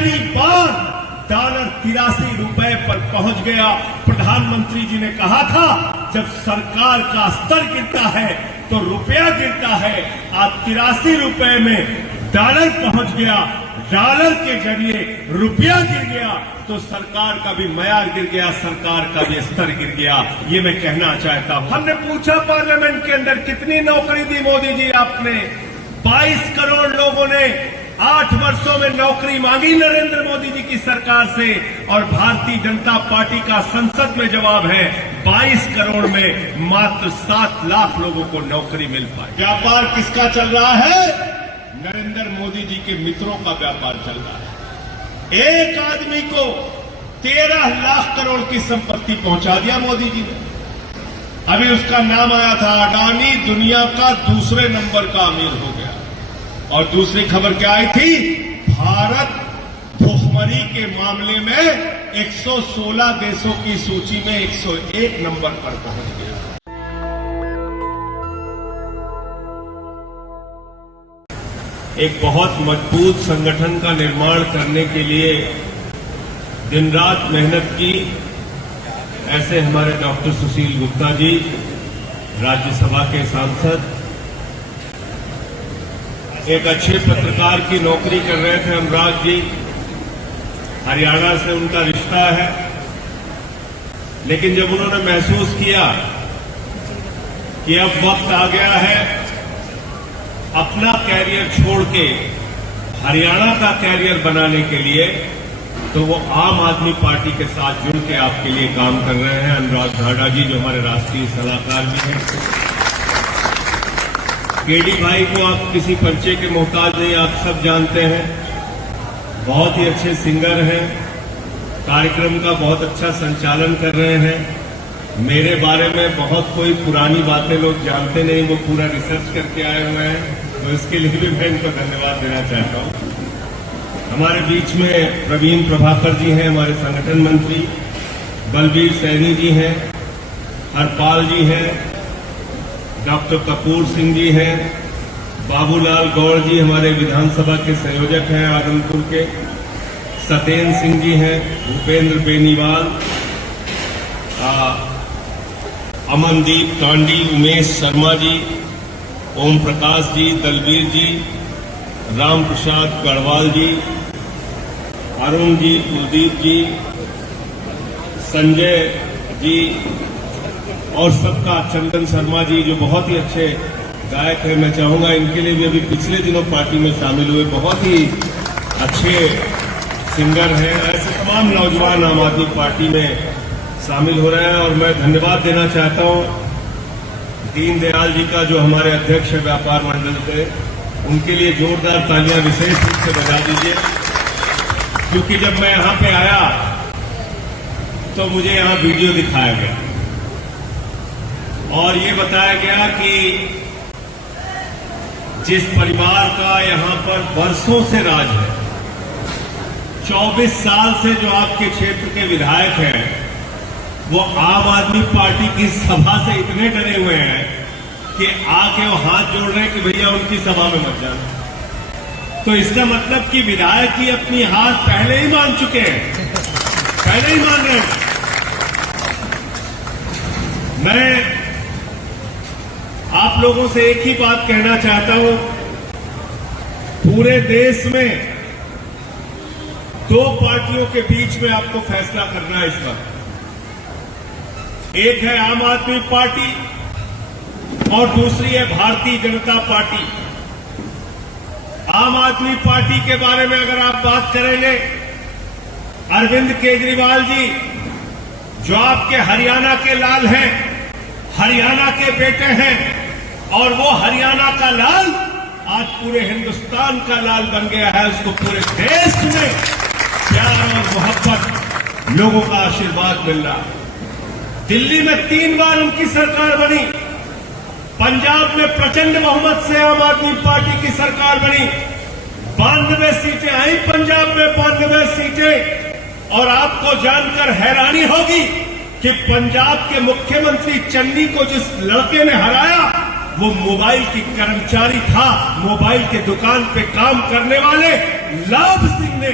पहली बार डॉलर 83 रुपए पर पहुंच गया। प्रधानमंत्री जी ने कहा था जब सरकार का स्तर गिरता है तो रुपया गिरता है। आज 83 रुपए में डॉलर पहुंच गया, डॉलर के जरिए रुपया गिर गया तो सरकार का भी मयार गिर गया, सरकार का भी स्तर गिर गया। ये मैं कहना चाहता हूं। हमने पूछा पार्लियामेंट के अंदर कितनी नौकरी दी मोदी जी आपने? 22 करोड़ लोगों ने 8 वर्षों में नौकरी मांगी नरेंद्र मोदी जी की सरकार से, और भारतीय जनता पार्टी का संसद में जवाब है 22 करोड़ में मात्र 7 लाख लोगों को नौकरी मिल पाई। व्यापार किसका चल रहा है? नरेंद्र मोदी जी के मित्रों का व्यापार चल रहा है। एक आदमी को 13 लाख करोड़ की संपत्ति पहुंचा दिया मोदी जी ने। अभी उसका नाम आया था अडानी, दुनिया का दूसरे नंबर का अमीर हो गया। और दूसरी खबर क्या आई थी? भारत भुखमरी के मामले में 116 देशों की सूची में 101 नंबर पर पहुंच गया। एक बहुत मजबूत संगठन का निर्माण करने के लिए दिन रात मेहनत की। ऐसे हमारे डॉक्टर सुशील गुप्ता जी, राज्यसभा के सांसद, एक अच्छे पत्रकार की नौकरी कर रहे थे अमराज जी, हरियाणा से उनका रिश्ता है। लेकिन जब उन्होंने महसूस किया कि अब वक्त आ गया है अपना कैरियर छोड़ के हरियाणा का कैरियर बनाने के लिए, तो वो आम आदमी पार्टी के साथ जुड़ के आपके लिए काम कर रहे हैं। अनुराग ढाढा जी जो हमारे राष्ट्रीय सलाहकार भी हैं, केडी भाई को आप किसी परिचय के मोहताज नहीं, आप सब जानते हैं, बहुत ही अच्छे सिंगर हैं, कार्यक्रम का बहुत अच्छा संचालन कर रहे हैं। मेरे बारे में बहुत कोई पुरानी बातें लोग जानते नहीं, वो पूरा रिसर्च करके आए हुए हैं, तो इसके लिए भी मैं इनको धन्यवाद देना चाहता हूं। हमारे बीच में प्रवीण प्रभाकर जी हैं, हमारे संगठन मंत्री, बलबीर सैनी जी हैं, हरपाल जी हैं, डॉक्टर कपूर सिंह जी हैं, बाबूलाल गौड़ जी हमारे विधानसभा के संयोजक हैं आदमपुर के, सत्येंद्र सिंह जी हैं, भूपेंद्र बेनीवाल, अमनदीप कांडी, उमेश शर्मा जी, ओम प्रकाश जी, दलबीर जी, राम प्रसाद गढ़वाल जी, अरुण जी, कुलदीप जी, संजय जी और सबका चंदन शर्मा जी जो बहुत ही अच्छे गायक हैं। मैं चाहूंगा इनके लिए भी अभी पिछले दिनों पार्टी में शामिल हुए, बहुत ही अच्छे सिंगर हैं। ऐसे तमाम नौजवान आम आदमी पार्टी में शामिल हो रहे हैं और मैं धन्यवाद देना चाहता हूं दीनदयाल जी का जो हमारे अध्यक्ष है व्यापार मंडल से, उनके लिए जोरदार तालियां विशेष रूप से बजा दीजिए, क्योंकि जब मैं यहां पे आया तो मुझे यहां वीडियो दिखाया गया और ये बताया गया कि जिस परिवार का यहां पर वर्षों से राज है, 24 साल से जो आपके क्षेत्र के विधायक हैं, वो आम आदमी पार्टी की सभा से इतने डरे हुए हैं कि आके वो हाथ जोड़ रहे हैं कि भैया उनकी सभा में मत जाना। तो इसका मतलब कि विधायक ही अपनी हार पहले ही मान चुके हैं, पहले ही मान रहे हैं। मैं आप लोगों से एक ही बात कहना चाहता हूं, पूरे देश में 2 पार्टियों के बीच में आपको फैसला करना है इस वक्त। एक है आम आदमी पार्टी और दूसरी है भारतीय जनता पार्टी। आम आदमी पार्टी के बारे में अगर आप बात करेंगे, अरविंद केजरीवाल जी जो आपके हरियाणा के लाल हैं, हरियाणा के बेटे हैं, और वो हरियाणा का लाल आज पूरे हिंदुस्तान का लाल बन गया है। उसको पूरे देश में प्यार और मोहब्बत, लोगों का आशीर्वाद मिल रहा है। दिल्ली में 3 बार उनकी सरकार बनी, पंजाब में प्रचंड बहुमत से आम आदमी पार्टी की सरकार बनी, 92 सीटें आई पंजाब में, 92 सीटें। और आपको जानकर हैरानी होगी कि पंजाब के मुख्यमंत्री चन्नी को जिस लड़के ने हराया, वो मोबाइल की कर्मचारी था, मोबाइल के दुकान पे काम करने वाले लाभ सिंह ने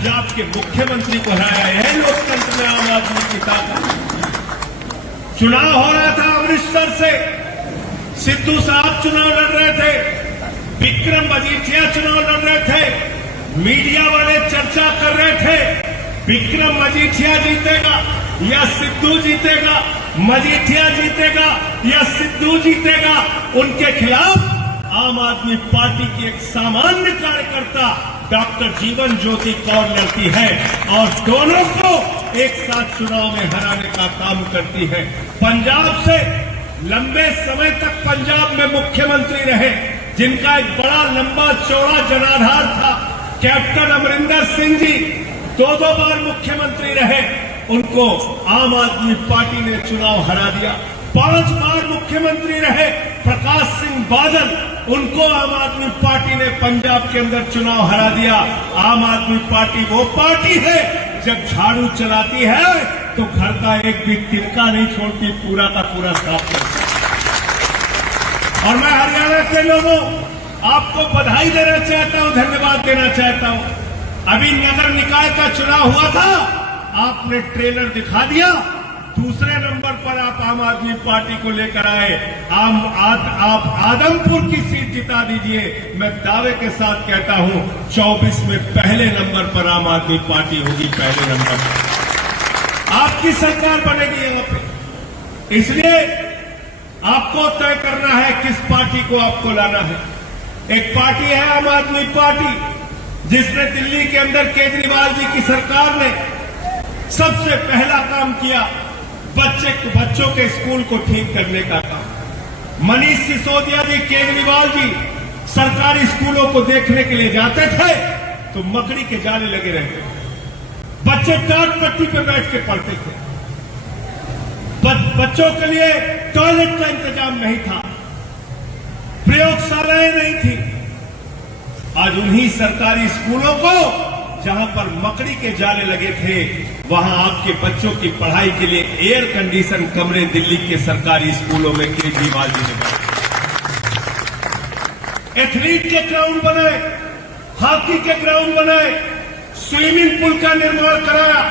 पंजाब के मुख्यमंत्री को हराया है लोकतंत्र में आम आदमी की ताकत। चुनाव हो रहा था अमृतसर से, सिद्धू साहब चुनाव लड़ रहे थे, विक्रम मजीठिया चुनाव लड़ रहे थे, मीडिया वाले चर्चा कर रहे थे विक्रम मजीठिया जीतेगा या सिद्धू जीतेगा, मजीठिया जीतेगा या सिद्धू जीतेगा। उनके खिलाफ आम आदमी पार्टी की एक सामान्य कार्यकर्ता डॉक्टर जीवन ज्योति कौर लड़ती है और दोनों को एक साथ चुनाव में हराने का काम करती है। पंजाब से लंबे समय तक पंजाब में मुख्यमंत्री रहे, जिनका एक बड़ा लंबा चौड़ा जनाधार था, कैप्टन अमरिंदर सिंह जी 2-2 बार मुख्यमंत्री रहे, उनको आम आदमी पार्टी ने चुनाव हरा दिया। 5 बार मुख्यमंत्री रहे प्रकाश सिंह बादल, उनको आम आदमी पार्टी ने पंजाब के अंदर चुनाव हरा दिया। आम आदमी पार्टी वो पार्टी है जब झाड़ू चलाती है तो घर का एक भी तिनका नहीं छोड़ती, पूरा का पूरा साफ करती। और मैं हरियाणा के लोगों आपको बधाई देना चाहता हूं, धन्यवाद देना चाहता हूं। अभी नगर निकाय का चुनाव हुआ था, आपने ट्रेलर दिखा दिया, दूसरे नंबर पर आप आम आदमी पार्टी को लेकर आए। आप आदमपुर की सीट जिता दीजिए, मैं दावे के साथ कहता हूं 24 में पहले नंबर पर आम आदमी पार्टी होगी, पहले नंबर पर आपकी सरकार बनेगी यहां पे। इसलिए आपको तय करना है किस पार्टी को आपको लाना है। एक पार्टी है आम आदमी पार्टी, जिसने दिल्ली के अंदर केजरीवाल जी की सरकार ने सबसे पहला काम किया बच्चों के स्कूल को ठीक करने का काम। मनीष सिसोदिया जी, केजरीवाल जी सरकारी स्कूलों को देखने के लिए जाते थे तो मकड़ी के जाले लगे रहते थे, बच्चे टाट पट्टी पर बैठ के पढ़ते थे, बच्चों के लिए टॉयलेट का इंतजाम नहीं था, प्रयोगशालाएं नहीं थी। आज उन्हीं सरकारी स्कूलों को जहां पर मकड़ी के जाले लगे थे, वहां आपके बच्चों की पढ़ाई के लिए एयर कंडीशन कमरे दिल्ली के सरकारी स्कूलों में केजरीवाल जी ने बनाए। एथलीट के ग्राउंड बनाए, हॉकी के ग्राउंड बनाए, स्विमिंग पूल का निर्माण कराया।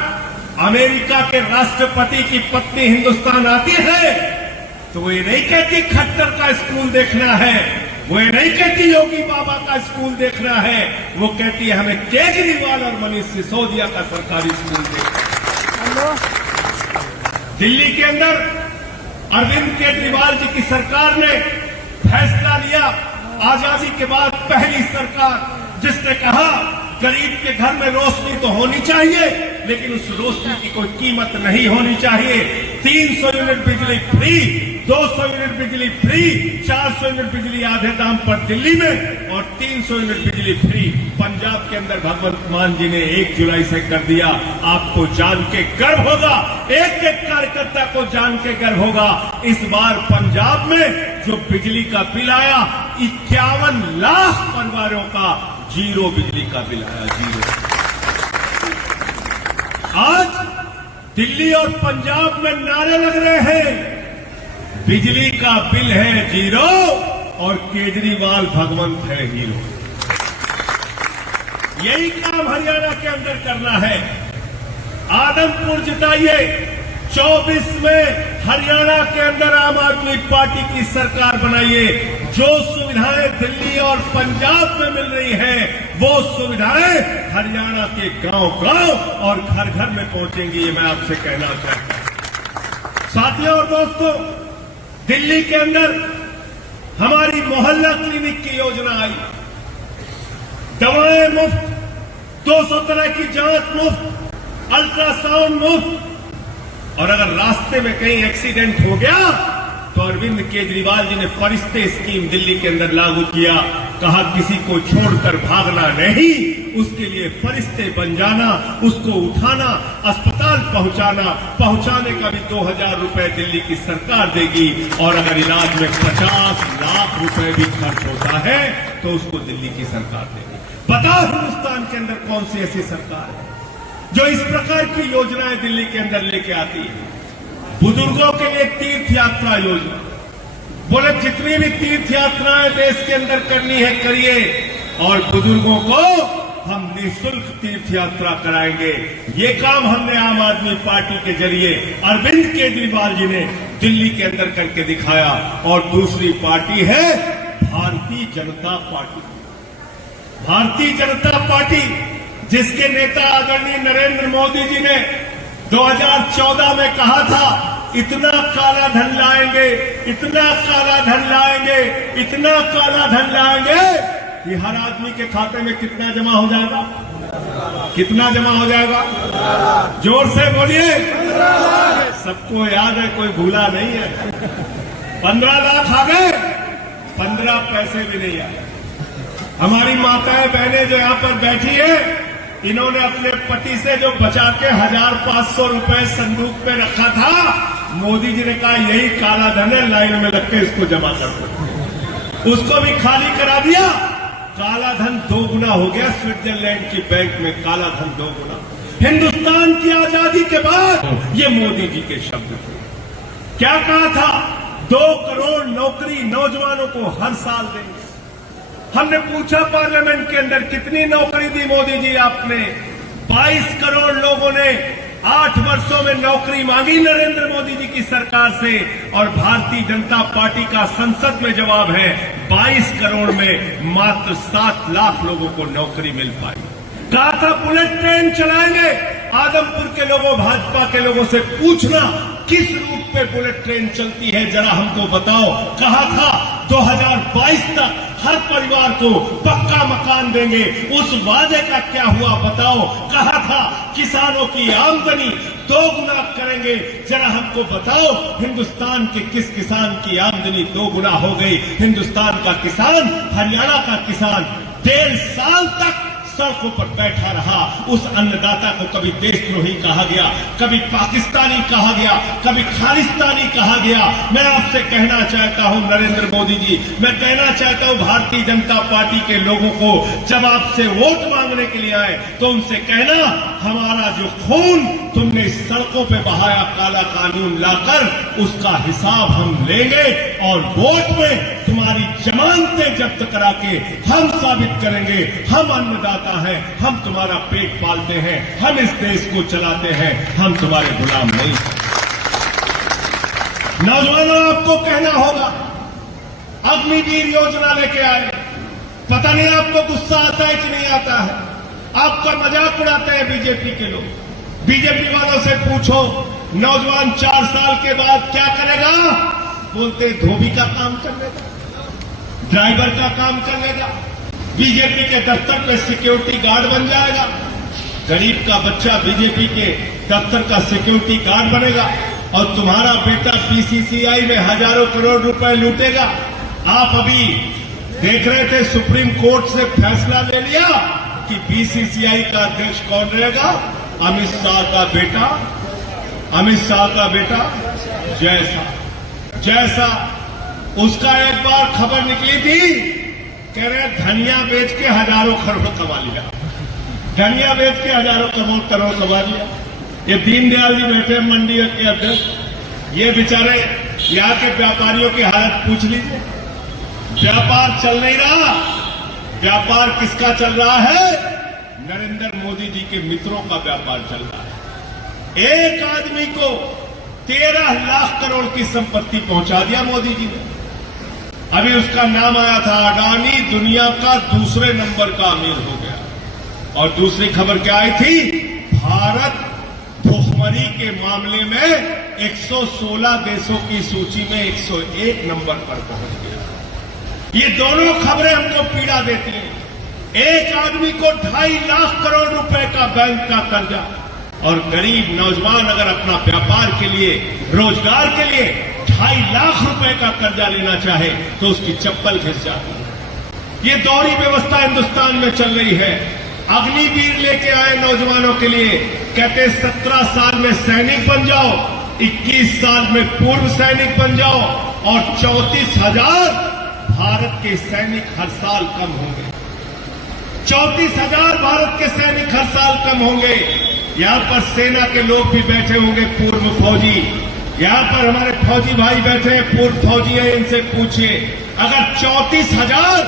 अमेरिका के राष्ट्रपति की पत्नी हिंदुस्तान आती है तो वो ये नहीं कहती खट्टर का स्कूल देखना है, वो ये नहीं कहती योगी बाबा का स्कूल देखना है, वो कहती है हमें केजरीवाल और मनीष सिसोदिया का सरकारी स्कूल देखना है। दिल्ली के अंदर अरविंद केजरीवाल जी की सरकार ने फैसला लिया, आजादी के बाद पहली सरकार, जिसने कहा गरीब के घर में रोशनी तो होनी चाहिए, लेकिन उस रोशनी की कोई कीमत नहीं होनी चाहिए। 300 यूनिट बिजली फ्री, 200 यूनिट बिजली फ्री, 400 यूनिट बिजली आधे दाम पर दिल्ली में और 300 यूनिट बिजली फ्री पंजाब के अंदर भगवंत मान जी ने 1 जुलाई से कर दिया। आपको जान के गर्व होगा, एक एक कार्यकर्ता को जान के गर्व होगा, इस बार पंजाब में जो बिजली का बिल आया 51 लाख परिवारों का जीरो बिजली का बिल आया, जीरो। आज दिल्ली और पंजाब में नारे लग रहे हैं, बिजली का बिल है जीरो और केजरीवाल भगवंत है हीरो। यही काम हरियाणा के अंदर करना है। आदमपुर जिताइए, 24 में हरियाणा के अंदर आम आदमी पार्टी की सरकार बनाइए। जो सुविधाएं दिल्ली और पंजाब में मिल रही हैं, वो सुविधाएं हरियाणा के गांव-गांव और घर-घर में पहुंचेंगी, ये मैं आपसे कहना चाहता हूं। साथियों और दोस्तों, दिल्ली के अंदर हमारी मोहल्ला क्लिनिक की योजना आई, दवाएं मुफ्त, 200 तरह की जांच मुफ्त, अल्ट्रासाउंड मुफ्त। और अगर रास्ते में कहीं एक्सीडेंट हो गया तो अरविंद केजरीवाल जी ने फरिश्ते स्कीम दिल्ली के अंदर लागू किया, कहा किसी को छोड़कर भागना नहीं, उसके लिए फरिश्ते बन जाना, उसको उठाना, अस्पताल पहुंचाने का भी 2000 रुपए दिल्ली की सरकार देगी। और अगर इलाज में 50 लाख रुपए भी खर्च होता है तो उसको दिल्ली की सरकार देगी। बताओ हिंदुस्तान के अंदर कौन सी ऐसी सरकार है जो इस प्रकार की योजनाएं दिल्ली के अंदर लेके आती है। बुजुर्गों के लिए तीर्थ यात्रा योजना, बोले जितनी भी तीर्थ यात्राएं देश के अंदर करनी है करिए, और बुजुर्गों को हम निःशुल्क तीर्थ यात्रा कराएंगे। ये काम हमने आम आदमी पार्टी के जरिए अरविंद केजरीवाल जी ने दिल्ली के अंदर करके दिखाया। और दूसरी पार्टी है भारतीय जनता पार्टी। भारतीय जनता पार्टी जिसके नेता आदरणीय नरेंद्र मोदी जी ने 2014 में कहा था इतना काला धन लाएंगे, इतना काला धन लाएंगे, इतना काला धन लाएंगे कि हर आदमी के खाते में कितना जमा हो जाएगा? कितना जमा हो जाएगा? जोर से बोलिए। सबको याद है, कोई भूला नहीं है। 15 लाख आ गए, 15 पैसे भी नहीं आए। हमारी माताएं बहनें जो यहां पर बैठी है, इन्होंने अपने पति से जो बचा के 1500 रुपए संदूक पे रखा था, मोदी जी ने कहा यही काला धन है, लाइन में लग के इसको जमा कर दो। उसको भी खाली करा दिया। काला धन 2 गुना हो गया स्विट्जरलैंड की बैंक में। काला धन 2 गुना। हिंदुस्तान की आजादी के बाद ये मोदी जी के शब्द थे। क्या कहा था? 2 करोड़ नौकरी नौजवानों को हर साल देंगे। हमने पूछा पार्लियामेंट के अंदर कितनी नौकरी दी मोदी जी आपने? 22 करोड़ लोगों ने 8 वर्षों में नौकरी मांगी नरेंद्र मोदी जी की सरकार से। और भारतीय जनता पार्टी का संसद में जवाब है 22 करोड़ में मात्र 7 लाख लोगों को नौकरी मिल पाई। कहा था बुलेट ट्रेन चलाएंगे। आदमपुर के लोगों, भाजपा के लोगों से पूछना किस रूट पे बुलेट ट्रेन चलती है, जरा हमको बताओ। कहा था 2022 तक हर परिवार को पक्का मकान देंगे। उस वादे का क्या हुआ बताओ। कहा था किसानों की आमदनी 2 गुना करेंगे, जरा हमको बताओ। हिंदुस्तान के किस किसान की आमदनी 2 गुना हो गई? हिंदुस्तान का किसान, हरियाणा का किसान 1.5 साल तक सड़कों पर बैठा रहा। उस अन्नदाता को कभी देशद्रोही कहा गया, कभी पाकिस्तानी कहा गया, कभी खालिस्तानी कहा गया। मैं आपसे कहना चाहता हूं नरेंद्र मोदी जी, मैं कहना चाहता हूं भारतीय जनता पार्टी के लोगों को, जब आपसे वोट मांगने के लिए आए तो उनसे कहना हमारा जो खून तुमने सड़कों पे बहाया काला कानून लाकर, उसका हिसाब हम लेंगे और वोट में तुम्हारी जमानतें जब्त करा के हम साबित करेंगे हम अन्नदाता है, हम तुम्हारा पेट पालते हैं, हम इस देश को चलाते हैं, हम तुम्हारे गुलाम नहीं। नौजवानों, आपको कहना होगा अग्निवीर योजना लेके आए। पता नहीं आपको गुस्सा आता है कि नहीं आता है। आपका मजाक उड़ाते हैं बीजेपी के लोग। बीजेपी वालों से पूछो नौजवान 4 साल के बाद क्या करेगा? बोलते धोबी का काम कर लेगा, ड्राइवर का काम कर लेगा, बीजेपी के दफ्तर पे सिक्योरिटी गार्ड बन जाएगा। गरीब का बच्चा बीजेपी के दफ्तर का सिक्योरिटी गार्ड बनेगा और तुम्हारा बेटा बीसीसीआई में हजारों करोड़ रुपए लूटेगा। आप अभी देख रहे थे सुप्रीम कोर्ट से फैसला ले लिया कि बीसीसीआई का अध्यक्ष कौन रहेगा? अमित शाह का बेटा। अमित शाह का बेटा जैसा उसका एक बार खबर निकली थी, कह रहे धनिया बेच के हजारों करोड़ कमा लिया। धनिया बेच के हजारों करोड़ कमा लिया। ये दीनदयाल जी बैठे मंडी के अध्यक्ष, ये बेचारे यहाँ के व्यापारियों की हालत पूछ लीजिए। व्यापार चल नहीं रहा। व्यापार किसका चल रहा है? नरेंद्र मोदी जी के मित्रों का व्यापार चल रहा है। एक आदमी को 13 लाख करोड़ की संपत्ति पहुंचा दिया मोदी जी ने। अभी उसका नाम आया था अडानी, दुनिया का दूसरे नंबर का अमीर हो गया। और दूसरी खबर क्या आई थी? भारत भुखमरी के मामले में 116 देशों की सूची में 101 नंबर पर पहुंच गया। ये दोनों खबरें हमको पीड़ा देती हैं। एक आदमी को 2.5 लाख करोड़ रुपए का बैंक का कर्जा, और गरीब नौजवान अगर अपना व्यापार के लिए, रोजगार के लिए 2.5 लाख रुपए का कर्जा लेना चाहे तो उसकी चप्पल घिस जाती है। ये दोहरी व्यवस्था हिंदुस्तान में चल रही है। अग्निवीर लेके आए नौजवानों के लिए, कहते 17 साल में सैनिक बन जाओ, 21 साल में पूर्व सैनिक बन जाओ और 34,000 भारत के सैनिक हर साल कम होंगे। 34,000 भारत के सैनिक हर साल कम होंगे। यहां पर सेना के लोग भी बैठे होंगे, पूर्व फौजी। यहां पर हमारे फौजी भाई बैठे हैं, पूर्व फौजी हैं, इनसे पूछिए अगर 34,000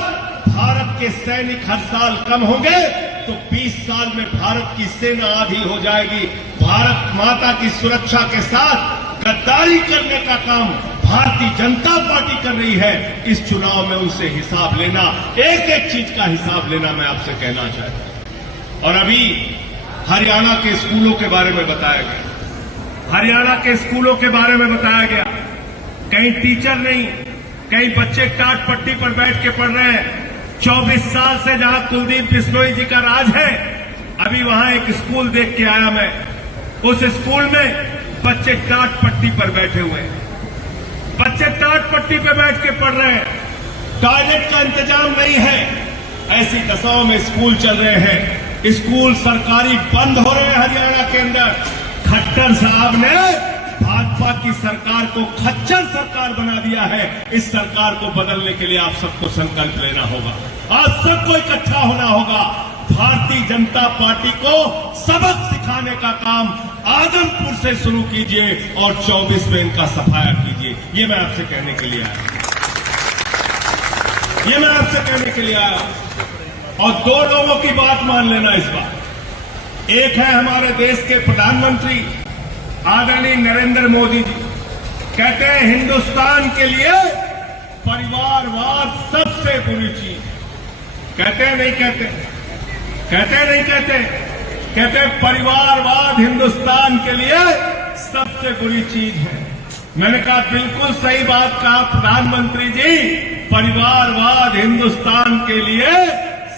भारत के सैनिक हर साल कम होंगे तो 20 साल में भारत की सेना आधी हो जाएगी। भारत माता की सुरक्षा के साथ गद्दारी करने का काम भारतीय जनता पार्टी कर रही है। इस चुनाव में उनसे हिसाब लेना, एक एक चीज का हिसाब लेना मैं आपसे कहना चाहता हूं। और अभी हरियाणा के स्कूलों के बारे में बताया गया, हरियाणा के स्कूलों के बारे में बताया गया, कहीं टीचर नहीं, कई बच्चे टाट पट्टी पर बैठ के पढ़ रहे हैं। 24 साल से जहां कुलदीप बिश्नोई जी का राज है, अभी वहां एक स्कूल देख के आया मैं। उस स्कूल में बच्चे टाट पट्टी पर बैठे हुए हैं, बच्चे टाट पट्टी पर बैठ के पढ़ रहे हैं, टॉयलेट का इंतजाम नहीं है। ऐसी दशाओं में स्कूल चल रहे हैं, स्कूल सरकारी बंद हो रहे हैं हरियाणा के अंदर। खट्टर साहब ने भाजपा की सरकार को खच्चर सरकार बना दिया है। इस सरकार को बदलने के लिए आप सबको संकल्प लेना होगा, आप सबको इकट्ठा होना होगा। भारतीय जनता पार्टी को सबक सिखाने का काम आदमपुर से शुरू कीजिए और 24 में इनका सफाया कीजिए। ये मैं आपसे कहने के लिए आया, ये मैं आपसे कहने के लिए आया। और दो लोगों की बात मान लेना इस बार। एक है हमारे देश के प्रधानमंत्री आदरणीय नरेंद्र मोदी जी, कहते हैं हिंदुस्तान के लिए परिवारवाद सबसे बुरी चीज। कहते हैं नहीं कहते, कहते हैं नहीं कहते, कहते हैं परिवारवाद हिंदुस्तान के लिए सबसे बुरी चीज है। मैंने कहा बिल्कुल सही बात कहा प्रधानमंत्री जी, परिवारवाद हिंदुस्तान के लिए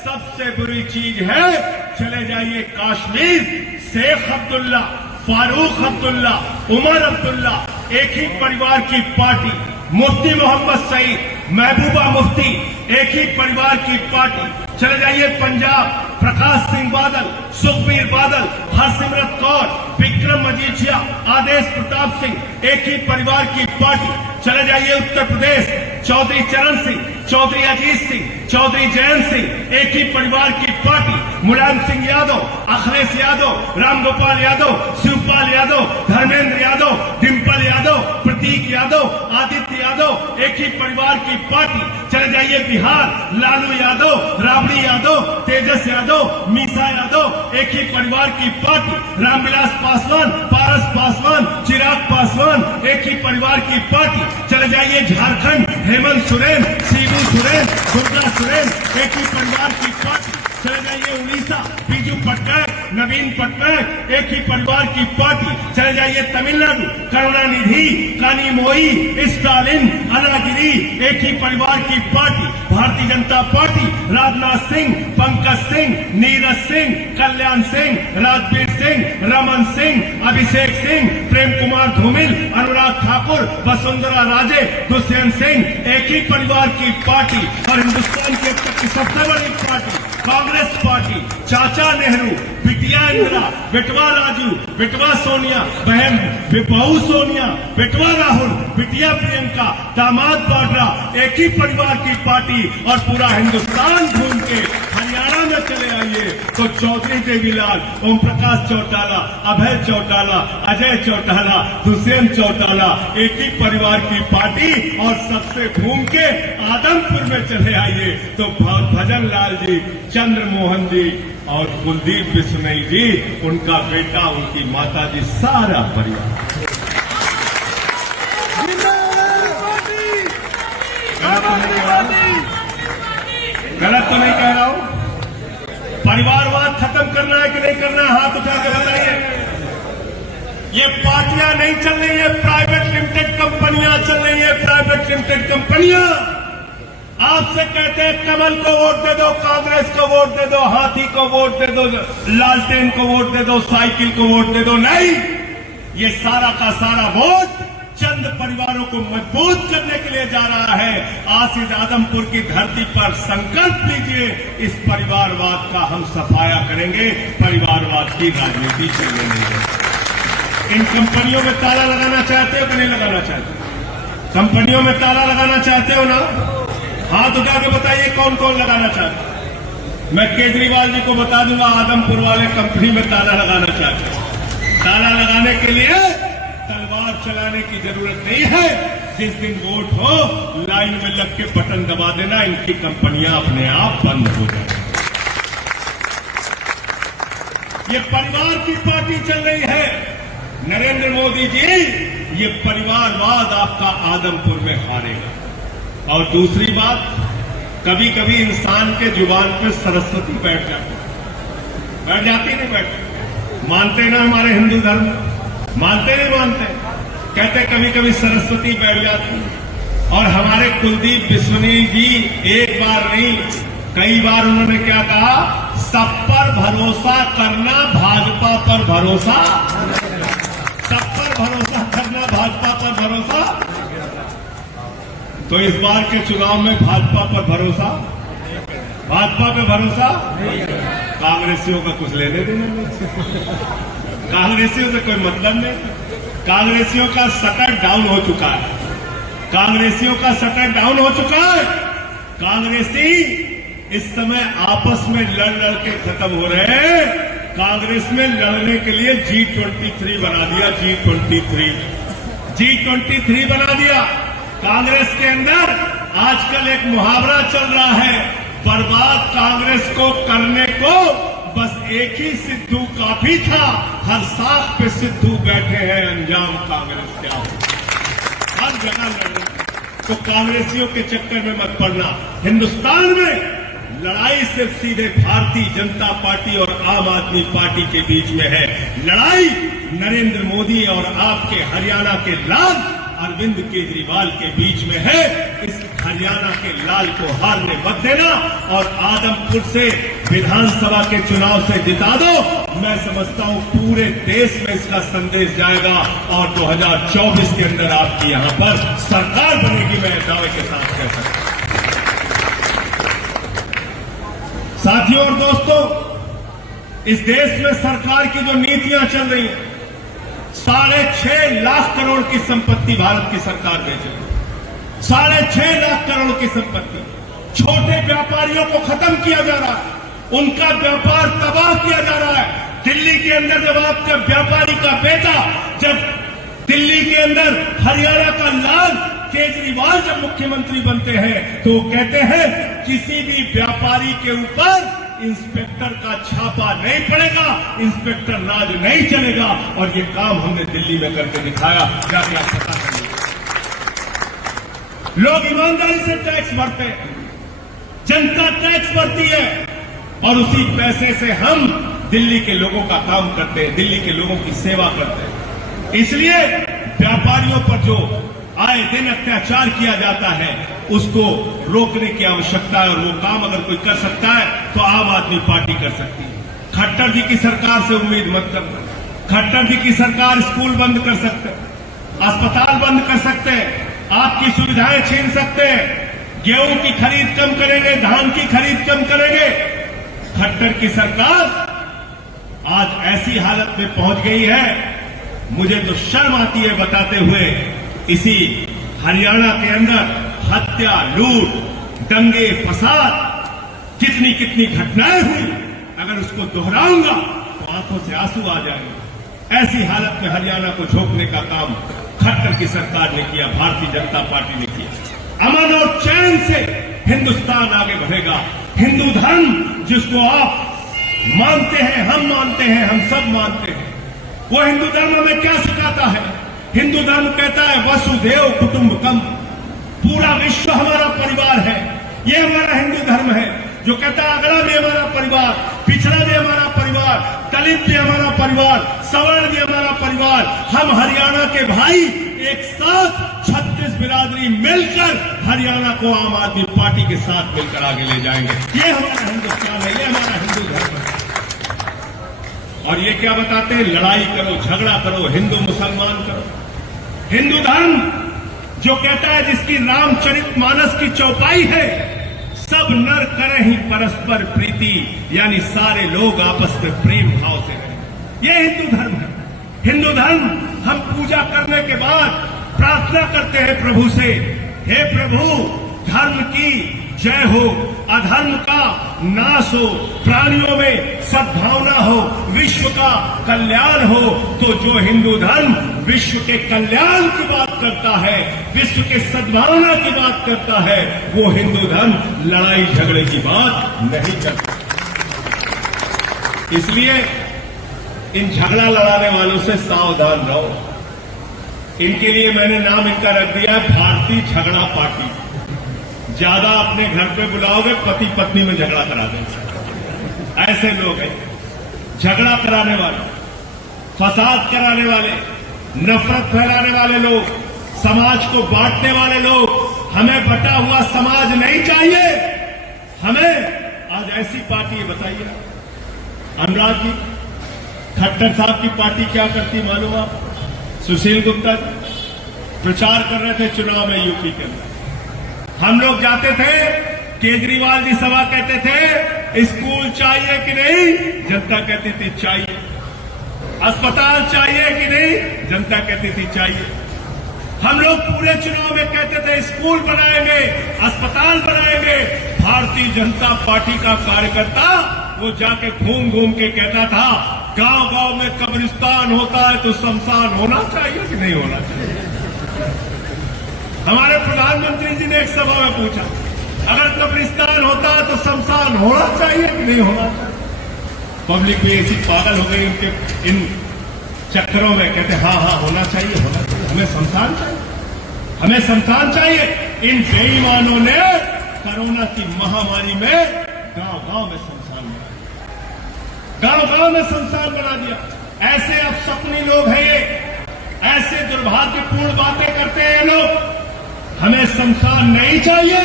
सबसे बुरी चीज है। चले जाइए कश्मीर, शेख अब्दुल्ला, फारूक अब्दुल्ला, उमर अब्दुल्ला एक ही परिवार की पार्टी, मुफ्ती मोहम्मद सईद, महबूबा मुफ्ती एक ही परिवार की पार्टी। चले जाइए पंजाब, प्रकाश सिंह बादल, सुखबीर बादल, हरसिमरत कौर, विक्रम मजीठिया, आदेश प्रताप सिंह एक ही परिवार की पार्टी। चले जाइए उत्तर प्रदेश, चौधरी चरण सिंह, चौधरी अजीत सिंह, चौधरी जयंत सिंह एक ही परिवार की पार्टी। मुलायम सिंह यादव, अखिलेश यादव, रामगोपाल यादव, शिवपाल यादव, धर्मेंद्र यादव, डिम्पल यादव, प्रतीक यादव, आदित्य यादव एक ही परिवार की पार्टी। चले जाइए बिहार, लालू यादव, राबड़ी यादव, तेजस यादव, मीसा यादव एक ही परिवार की पार्टी। रामविलास पासवान, पारस पासवान, चिराग पासवान एक ही परिवार की पार्टी। चले जाइए झारखंड, हेमंत सोरेन, शिबू सोरेन, दुर्गा सोरेन एक ही परिवार की पार्टी। चले जाइए उड़ीसा, बीजू पटनायक, नवीन पटनायक एक ही परिवार की पार्टी। चले जाइए तमिलनाडु, करुणानिधि, कानीमोई, स्टालिन, अनागिरी एक ही परिवार की पार्टी। भारतीय जनता पार्टी, राजनाथ सिंह, पंकज सिंह, नीरज सिंह, कल्याण सिंह, राजवीर सिंह, रमन सिंह, अभिषेक सिंह, प्रेम कुमार धूमिल, अनुराग ठाकुर, वसुंधरा राजे, दुष्यंत सिंह एक ही परिवार की पार्टी। और हिंदुस्तान की अब तक की सबसे बड़ी पार्टी कांग्रेस पार्टी, चाचा नेहरू, बिटिया इंदिरा, बेटवा राजू, बेटवा सोनिया, बहन बहू सोनिया, बेटवा राहुल, बिटिया प्रियंका, दामाद वाड्रा एक ही परिवार की पार्टी। और पूरा हिंदुस्तान घूम के हरियाणा में चले आइए तो चौधरी देवीलाल, ओम प्रकाश चौटाला, अभय चौटाला, अजय चौटाला, दुष्यंत चौटाला एक ही परिवार की पार्टी। और सबसे घूम के आदमपुर में चले आइए तो भजन लाल जी, चंद्र मोहन जी और कुलदीप बिश्नोई जी, उनका बेटा, उनकी माता जी, सारा परिवार। गलत तो नहीं कह रहा हूं? परिवारवाद खत्म करना है कि नहीं करना है? हाथ उठा के बताइए। ये पार्टियां नहीं चल रही है, प्राइवेट लिमिटेड कंपनियां चल रही है, प्राइवेट लिमिटेड कंपनियां। आपसे कहते हैं कमल को वोट दे दो, कांग्रेस को वोट दे दो, हाथी को वोट दे दो, लालटेन को वोट दे दो, साइकिल को वोट दे दो। नहीं, ये सारा का सारा वोट चंद परिवारों को मजबूत करने के लिए जा रहा है। आज इस आदमपुर की धरती पर संकल्प लीजिए, इस परिवारवाद का हम सफाया करेंगे, परिवारवाद की राजनीति चलने नहीं देंगे। इन कंपनियों में ताला लगाना चाहते हो कि नहीं लगाना चाहते? कंपनियों में ताला लगाना चाहते हो ना? हाथ उठा के बताइए कौन कौन लगाना चाहते हैं। मैं केजरीवाल जी को बता दूंगा, आदमपुर वाले कंपनी में ताला लगाना चाहते हैं। ताला लगाने के लिए तलवार चलाने की जरूरत नहीं है। जिस दिन वोट हो, लाइन में लग के बटन दबा देना, इनकी कंपनियां अपने आप बंद हो जाएंगी। ये परिवार की पार्टी चल रही है। नरेंद्र मोदी जी, ये परिवारवाद आपका आदमपुर में हारेगा। और दूसरी बात, कभी कभी इंसान के जुबान पे सरस्वती बैठ जाती नहीं बैठती। मानते ना हमारे हिंदू धर्म, मानते नहीं मानते, कहते कभी कभी सरस्वती बैठ जाती। और हमारे कुलदीप बिश्नोई जी एक बार नहीं कई बार उन्होंने क्या कहा, सब पर भरोसा करना, भाजपा पर भरोसा, सब पर भरोसा करना, भाजपा पर भरोसा। तो इस बार के चुनाव में भाजपा पर भरोसा, भाजपा पे भरोसा, कांग्रेसियों का कुछ लेने देने नहीं, कांग्रेसियों से कोई मतलब नहीं। कांग्रेसियों का शटर डाउन हो चुका है, कांग्रेसियों का शटर डाउन हो चुका है। कांग्रेसी इस समय आपस में लड़ के खत्म हो रहे हैं। कांग्रेस में लड़ने के लिए G23 बना दिया, G23 बना दिया। कांग्रेस के अंदर आजकल एक मुहावरा चल रहा है, बर्बाद कांग्रेस को करने को बस एक ही सिद्धू काफी था, हर साख पे सिद्धू बैठे हैं, अंजाम कांग्रेस क्या हो, हर जगह लड़ने। तो कांग्रेसियों के चक्कर में मत पड़ना। हिंदुस्तान में लड़ाई सिर्फ सीधे भारतीय जनता पार्टी और आम आदमी पार्टी के बीच में है। लड़ाई नरेंद्र मोदी और आपके हरियाणा के लाल अरविंद केजरीवाल के बीच में है। इस हरियाणा के लाल को हारने मत देना और आदमपुर से विधानसभा के चुनाव से जिता दो। मैं समझता हूं पूरे देश में इसका संदेश जाएगा और 2024 के अंदर आपकी यहां पर सरकार बनेगी, मैं दावे के साथ कह सकता हूं। साथियों और दोस्तों, इस देश में सरकार की जो नीतियां चल रही हैं, 6.5 लाख करोड़ की संपत्ति भारत की सरकार बेच रही है, 6.5 लाख करोड़ की संपत्ति। छोटे व्यापारियों को खत्म किया जा रहा है, उनका व्यापार तबाह किया जा रहा है। दिल्ली के अंदर जब आपके व्यापारी का बेटा, जब दिल्ली के अंदर हरियाणा का लाल केजरीवाल जब मुख्यमंत्री बनते हैं तो कहते हैं किसी भी व्यापारी के ऊपर इंस्पेक्टर का छापा नहीं पड़ेगा, इंस्पेक्टर राज नहीं चलेगा। और ये काम हमने दिल्ली में करके दिखाया, जाके आप पता करिए। लोग ईमानदारी से टैक्स भरते हैं, जनता टैक्स भरती है और उसी पैसे से हम दिल्ली के लोगों का काम करते हैं, दिल्ली के लोगों की सेवा करते हैं। इसलिए व्यापारियों पर जो आए दिन अत्याचार किया जाता है उसको रोकने की आवश्यकता है। और वो काम अगर कोई कर सकता है तो आम आदमी पार्टी कर सकती है। खट्टर जी की सरकार से उम्मीद मत करना। खट्टर जी की सरकार स्कूल बंद कर सकते हैं, अस्पताल बंद कर सकते हैं, आपकी सुविधाएं छीन सकते हैं, गेहूं की खरीद कम करेंगे, धान की खरीद कम करेंगे। खट्टर की सरकार आज ऐसी हालत में पहुंच गई है, मुझे तो शर्म आती है बताते हुए। इसी हरियाणा के अंदर हत्या, लूट, दंगे, फसाद, कितनी कितनी घटनाएं हुई, अगर उसको दोहराऊंगा तो आंखों से आंसू आ जाएंगे। ऐसी हालत में हरियाणा को झोंकने का काम खट्टर की सरकार ने किया, भारतीय जनता पार्टी ने किया। अमन और चैन से हिंदुस्तान आगे बढ़ेगा। हिंदू धर्म जिसको आप मानते हैं, हम मानते हैं, हम सब मानते हैं, वो हिंदू धर्म हमें क्या सिखाता है? हिंदू धर्म कहता है वसुधैव कुटुंबकम, पूरा विश्व हमारा परिवार है। ये हमारा हिंदू धर्म है जो कहता है अगला भी हमारा परिवार, पिछड़ा भी हमारा परिवार, दलित भी हमारा परिवार, सवर्ण भी हमारा परिवार। हम हरियाणा के भाई एक साथ 36 बिरादरी मिलकर हरियाणा को आम आदमी पार्टी के साथ मिलकर आगे ले जाएंगे। ये हमारा हिंदुस्तान है, ये हमारा हिंदू धर्म है। और ये क्या बताते हैं? लड़ाई करो, झगड़ा करो, हिंदू मुसलमान करो। हिंदू धर्म जो कहता है जिसकी रामचरितमानस की चौपाई है, सब नर करें ही परस्पर प्रीति, यानी सारे लोग आपस में प्रेम भाव से रहें। यह हिंदू धर्म है। हिंदू धर्म हम पूजा करने के बाद प्रार्थना करते हैं प्रभु से, हे प्रभु धर्म की जय हो, अधर्म का नाश हो, प्राणियों में सद्भावना हो, विश्व का कल्याण हो। तो जो हिंदू धर्म विश्व के कल्याण की बात करता है, विश्व के सद्भावना की बात करता है, वो हिंदू धर्म लड़ाई झगड़े की बात नहीं करता। इसलिए इन झगड़ा लड़ाने वालों से सावधान रहो। इनके लिए मैंने नाम इनका रख दिया है भारतीय झगड़ा पार्टी। ज्यादा अपने घर पे बुलाओगे पति पत्नी में झगड़ा करा देंगे। ऐसे लोग हैं, झगड़ा कराने वाले, फसाद कराने वाले, नफरत फैलाने वाले लोग, समाज को बांटने वाले लोग। हमें बटा हुआ समाज नहीं चाहिए। हमें आज ऐसी पार्टी है, बताइए अनुराग जी, खट्टर साहब की पार्टी क्या करती मालूम आप? सुशील गुप्ता प्रचार कर रहे थे चुनाव में यूपी के अंदर। हम लोग जाते थे, केजरीवाल जी सभा कहते थे स्कूल चाहिए कि नहीं, जनता कहती थी चाहिए। अस्पताल चाहिए कि नहीं, जनता कहती थी चाहिए। हम लोग पूरे चुनाव में कहते थे स्कूल बनाएंगे, अस्पताल बनाएंगे। भारतीय जनता पार्टी का कार्यकर्ता वो जाके घूम घूम के कहता था गांव गांव में कब्रिस्तान होता है तो शमशान होना चाहिए कि नहीं होना चाहिए। हमारे प्रधानमंत्री जी ने एक सभा में पूछा अगर कब्रिस्तान होता है तो शमशान होना चाहिए कि नहीं होना चाहिए। पब्लिक भी ऐसी पागल हो गई उनके इन चक्करों में, कहते हाँ हाँ होना चाहिए होना चाहिए, हमें शमशान चाहिए, हमें शमशान चाहिए। इन बेईमानों ने कोरोना की महामारी में गांव गांव में शमशान बनाया, गांव गांव में शमशान बना दिया। ऐसे अब सपनी लोग हैं ये, ऐसे दुर्भाग्यपूर्ण बातें करते हैं ये लोग। हमें शमशान नहीं चाहिए,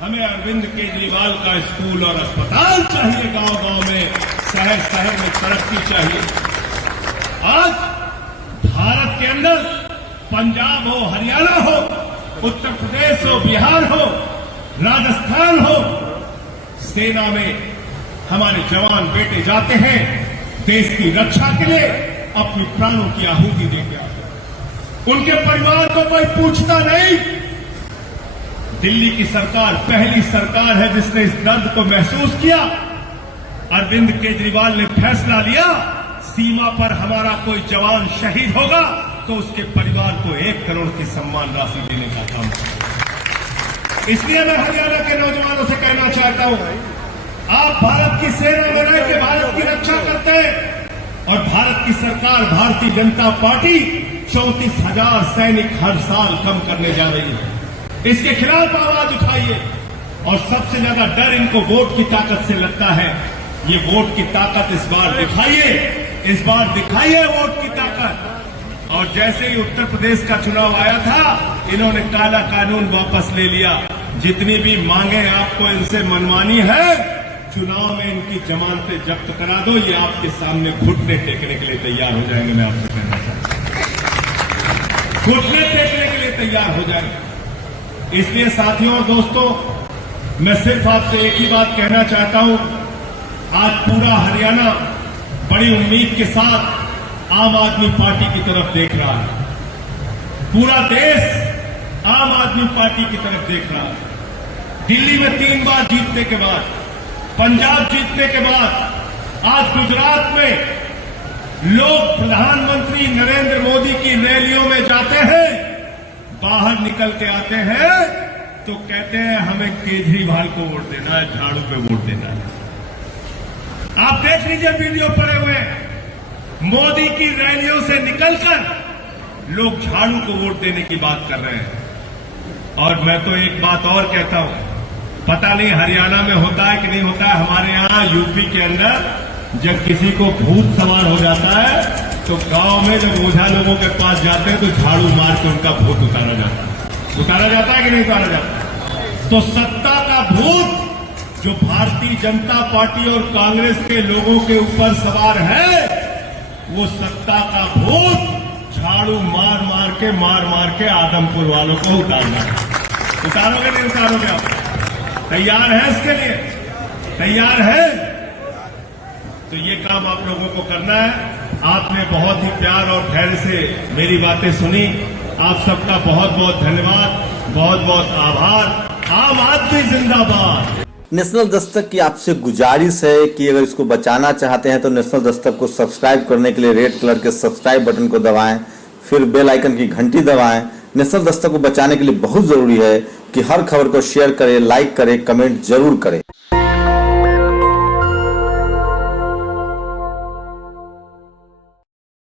हमें अरविंद केजरीवाल का स्कूल और अस्पताल चाहिए गांव गांव में, शहर शहर में तरक्की चाहिए। आज भारत के अंदर पंजाब हो, हरियाणा हो, उत्तर प्रदेश हो, बिहार हो, राजस्थान हो, सेना में हमारे जवान बेटे जाते हैं देश की रक्षा के लिए, अपनी प्राणों की आहुति देते आते हैं। उनके परिवार को कोई पूछता नहीं। दिल्ली की सरकार पहली सरकार है जिसने इस दर्द को महसूस किया। अरविंद केजरीवाल ने फैसला लिया सीमा पर हमारा कोई जवान शहीद होगा तो उसके परिवार को 1 करोड़ की सम्मान राशि देने का काम किया। इसलिए मैं हरियाणा के नौजवानों से कहना चाहता हूं, आप भारत की सेना में रह के भारत की रक्षा करते हैं और भारत की सरकार भारतीय जनता पार्टी 34,000 सैनिक हर साल कम करने जा रही है। इसके खिलाफ आवाज उठाइए। और सबसे ज्यादा डर इनको वोट की ताकत से लगता है। ये वोट की ताकत इस बार दिखाइए, इस बार दिखाइए वोट की ताकत। और जैसे ही उत्तर प्रदेश का चुनाव आया था, इन्होंने काला कानून वापस ले लिया। जितनी भी मांगे आपको इनसे मनमानी है, चुनाव में इनकी जमानतें जब्त करा दो, ये आपके सामने घुटने टेकने के लिए तैयार हो जाएंगे। मैं आपसे कहना चाहता हूं, घुटने टेकने के लिए तैयार हो जाएंगे। इसलिए साथियों और दोस्तों, मैं सिर्फ आपसे एक ही बात कहना चाहता हूं, आज पूरा हरियाणा बड़ी उम्मीद के साथ आम आदमी पार्टी की तरफ देख रहा है। पूरा देश आम आदमी पार्टी की तरफ देख रहा है। दिल्ली में 3 बार जीतने के बाद, पंजाब जीतने के बाद, आज गुजरात में लोग प्रधानमंत्री नरेंद्र मोदी की रैलियों में जाते हैं, बाहर निकल के आते हैं तो कहते हैं हमें केजरीवाल को वोट देना है, झाड़ू पे वोट देना है। आप देख लीजिए वीडियो पड़े हुए, मोदी की रैलियों से निकलकर लोग झाड़ू को वोट देने की बात कर रहे हैं। और मैं तो एक बात और कहता हूं, पता नहीं हरियाणा में होता है कि नहीं होता है, हमारे यहां यूपी के अंदर जब किसी को भूत सवार हो जाता है तो गांव में जब ओझा लोगों के पास जाते हैं तो झाड़ू मार के उनका भूत उतारा जाता है। उतारा जाता है कि नहीं उतारा जाता? तो सत्ता का भूत जो भारतीय जनता पार्टी और कांग्रेस के लोगों के ऊपर सवार है, वो सत्ता का भूत झाड़ू मार मार के आदमपुर वालों को उतारना है। उतारोगे नहीं उतारोगे? आप तैयार है इसके लिए? तैयार है? तो ये काम आप लोगों को करना है। आपने बहुत ही प्यार और धैर्य से मेरी बातें सुनी। आप सबका बहुत बहुत धन्यवाद, बहुत बहुत आभार। आम आदमी जिंदाबाद। नेशनल दस्तक की आपसे गुजारिश है कि अगर इसको बचाना चाहते हैं तो नेशनल दस्तक को सब्सक्राइब करने के लिए रेड कलर के सब्सक्राइब बटन को दबाएं, फिर बेल आइकन की घंटी दबाएं। नेशनल दस्तक को बचाने के लिए बहुत जरूरी है कि हर खबर को शेयर करें, लाइक करें, कमेंट जरूर करें।